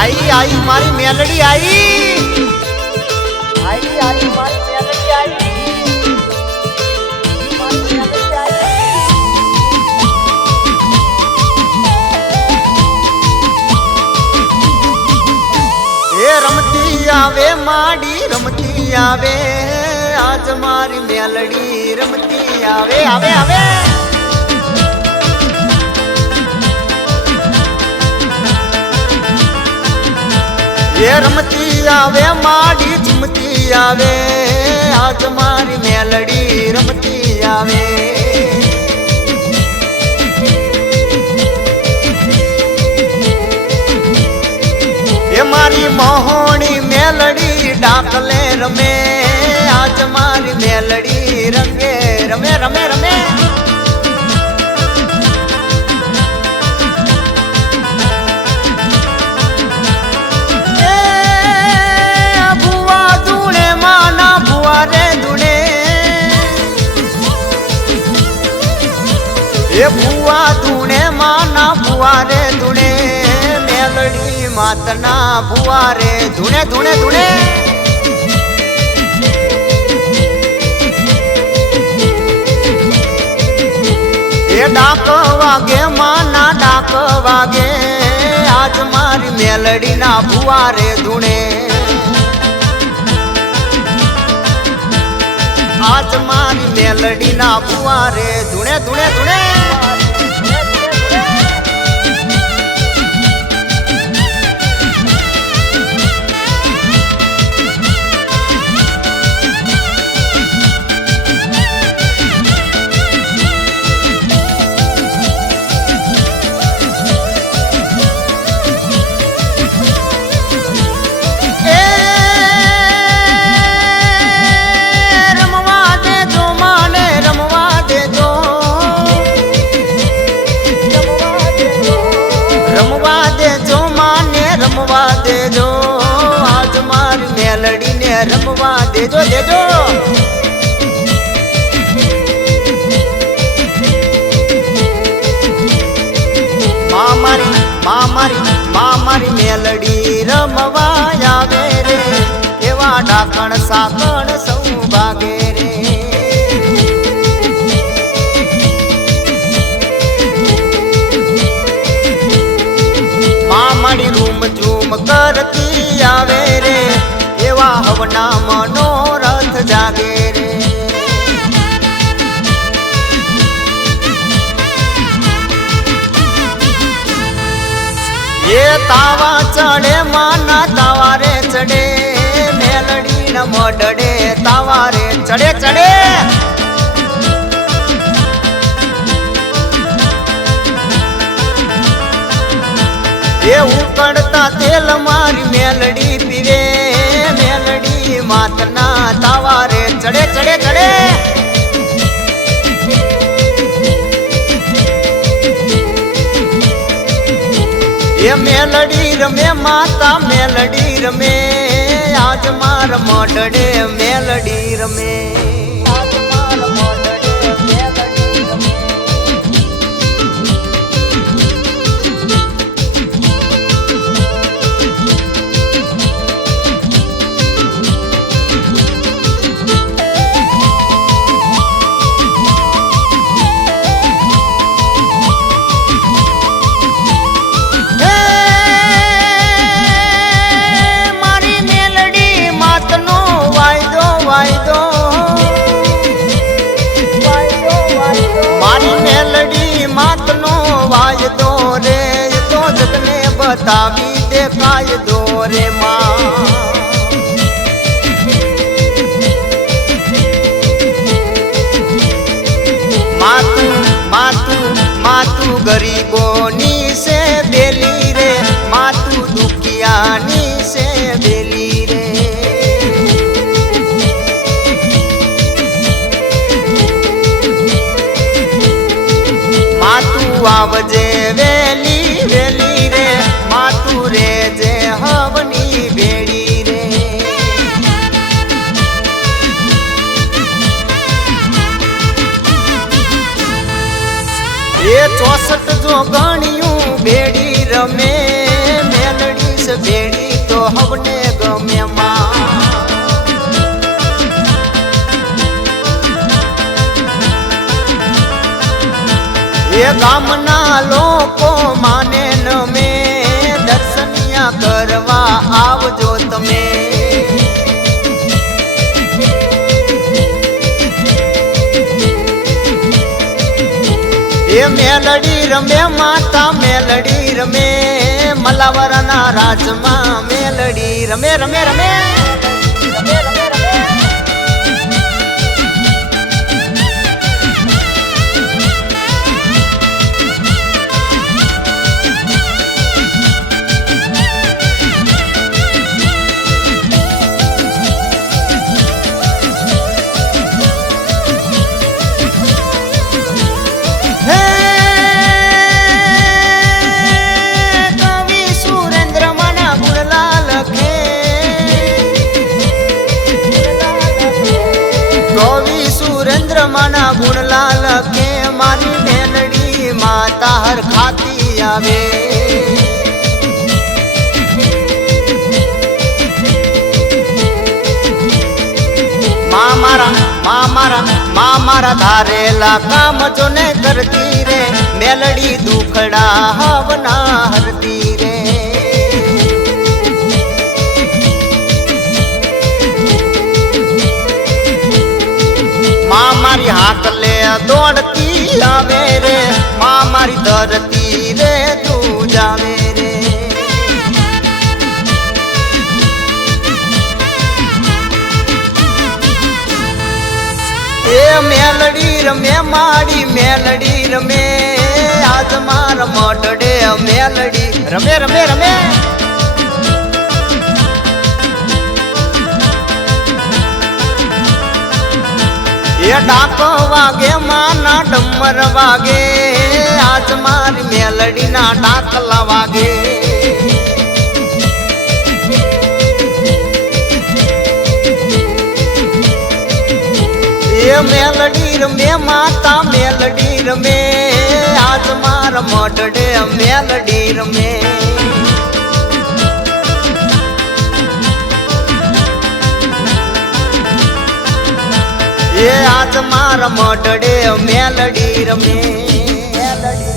आई आई मारी मेलडी आई आई आई मारी मेलडी आई मारी मेलडी आई ए रमती आवे माडी रमती आवे आज मारी मेलडी रमती आवे आवे आवे ये रमती आवे माडी झुमती आवे आज मारी मेलडी रमती आवे ये मारी मोहनी मेलडी डाकले रमे आज मारी मेलडी रंगे रमे रमे रमे ये बुआ धुणे माना बुआ रे धुणे मेलडी मातना बुआ रे धुणे धुणे धुणे ये डाक वागे माना डाक वागे आज मारी मेलडी ना बुआ रे धुणे आज मारी मेलडी ना बुआ रे धुणे धुणे धुणे रमवा देजो आज मारी मेलडी ने रमवा देजो देजो मारी मेलडी रमवा आवे रे एवा डाकण साकण सौ भागे रे मामाड़ी रूम झूम करती आवे रे एवा हवना मनोरथ जागे रे ये तावा चढ़े माना तावा रे चढ़े मेलडी न मोडड़े तावा रे चढ़े चढ़े ये उकड़ता तेल मारी मेलडी पीवे मेलडी मातना तावा रे चढ़े चढ़े चढ़े ये मेलडी रमे माता मेलडी रमे आज मार मोडड़े मेलडी रमे मारी मेलडी मातनो वाय दो रे तो जगने बतावी देखाय दो रे माँ मातू मातू मातू गरीबोनी से बेली रे मातू दुखियानी से बेली रे मातू आवजे वेली वेली रे मातू रे जे हवनी बेड़ी रे ये 64 जो गणियों बेड़ी रमे मेलडी કરીશ ભેડી તો હવને ગમે માં એ ગામના લોકો માને ન મેં દર્શનિયા કરવા આવજો તમે એ મેલડી રમે માતા મેલડી રમે મલાવરના રાજમાં મેલડી રમે રમે રમે માના ગુણલાલ કે મારી મેલડી માતા હર ખાતી આવે મા મારા ધારેલા કામ જો ને કરતી રે મેલડી દુખડા હવના હરતી રે માં મારી હાકલે દોડતી આવે રે માં મારી ધરતી રે તું જાવે રે એ મેલડી રમે માડી મેલડી રમે આજ માર મોટડે મેલડી રમે રમે રમે એ ડાક વાગે માના ડમર વાગે આજ મારી મેલડી ના ડાકલા વાગે એ મેલડી રમે માતા મેલડી રમે આજ માર મોઢડે મેલડી રમે એ આજ માર મોઢડે મેલડી રમે મેલડી